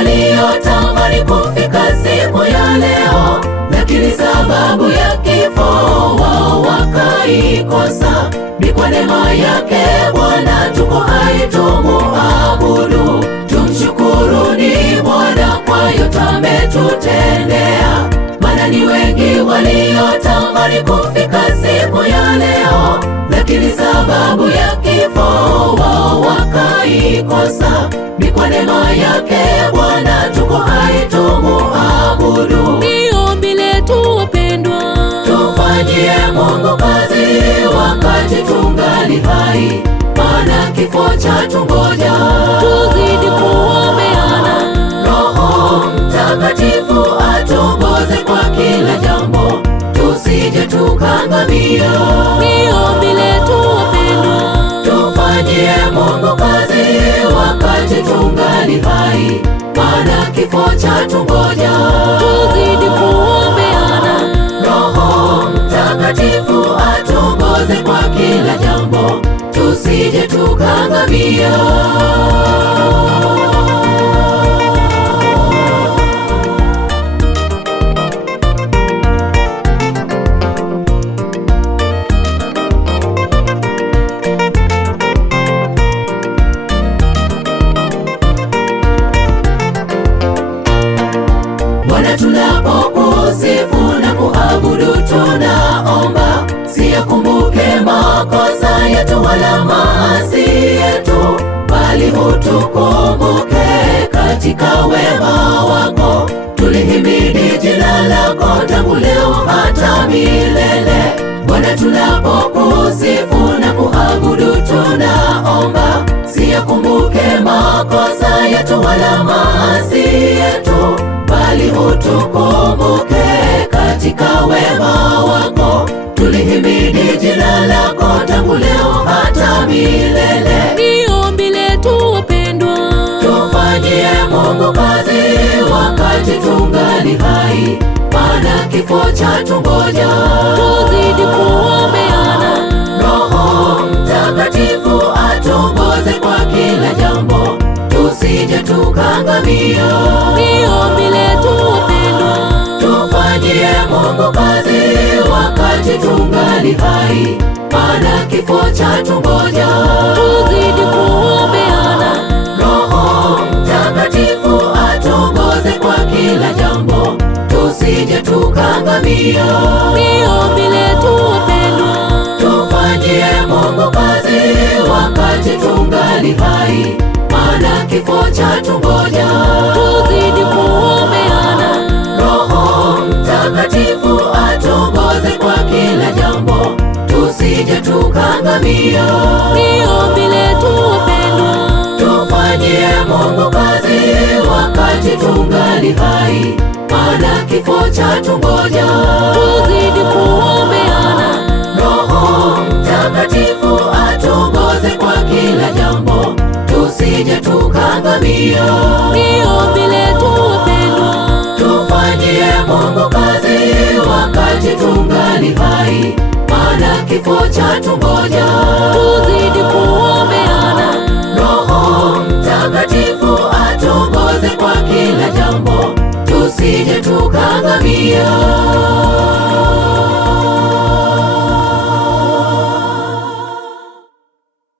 waliotamani kufika siku ya leo, lakini sababu ya kifo wao wakaikosa. Ni kwa neema yake Bwana tuko hai, tumuabudu, tumshukuruni Bwana kwa yote ametutendea. Maana ni wengi waliotamani kufika siku ya leo, lakini sababu ya kifo wao wakaikosa. Ni kwa neema yake Bwana tuko hai, tumuabudu. Ni ombi letu wapendwa, tufanyie Mungu kazi wakati tungali hai, maana kifo chatungoja. tuzidi kuombeana, Roho Mtakatifu atuongoze kwa kila jambo, tusije tukangamia. ni ombi letu wapendwa, Tufanyie Mungu kazi wakati tungali hai, maana kifo chatungoja. tuzidi kuombeana, Roho Mtakatifu atuongoze kwa kila jambo, tusije tukangamia. Bwana, tunapokusifu na kuabudu, tunaomba siyakumbuke makosa yetu wala maasi yetu, bali utukumbuke katika wema wako. Tulihimidi jina lako tangu leo hata milele. Bwana, tunapokusifu na kuabudu, tunaomba siyakumbuke makosa yetu wala maasi yetu, bali utukumbuke katika wema wako. Tulihimidi jina lako tangu leo hata milele. ni ombi letu wapendwa, Tufanyie Mungu kazi wakati tungali hai, maana kifo chatungoja. tuzidi kuombeana, Roho Mtakatifu atuongoze kwa kila jambo, tusije tukangamia. ni ombi letu wapendwa, Tufanyie Mungu kazi wakati tungali hai, maana kifo chatungoja. tuzidi kuombeana, Roho Mtakatifu atuongoze kwa kila jambo, tusije tukangamia. ni ombi letu wapendwa, Tufanyie Mungu kazi wakati tungali hai, maana kifo chatungoja. tuzidi kuombeana, Roho Mtakatifu atuongoze kwa kila jambo, tusije tukangamia. ni ombi letu wapendwa, Tufanyie Mungu kazi wakati tungali hai, maana kifo chatungoja. tuzidi kuombeana, Roho Mtakatifu atuongoze kwa kila jambo, tusije tukangamia. ni ombi letu wapendwa, Tufanyie Mungu kazi wakati tungali hai, maana kifo chatungoja. tuzidi kuombeana, Roho Mtakatifu atuongoze kwa kila jambo, tusije tukangamia.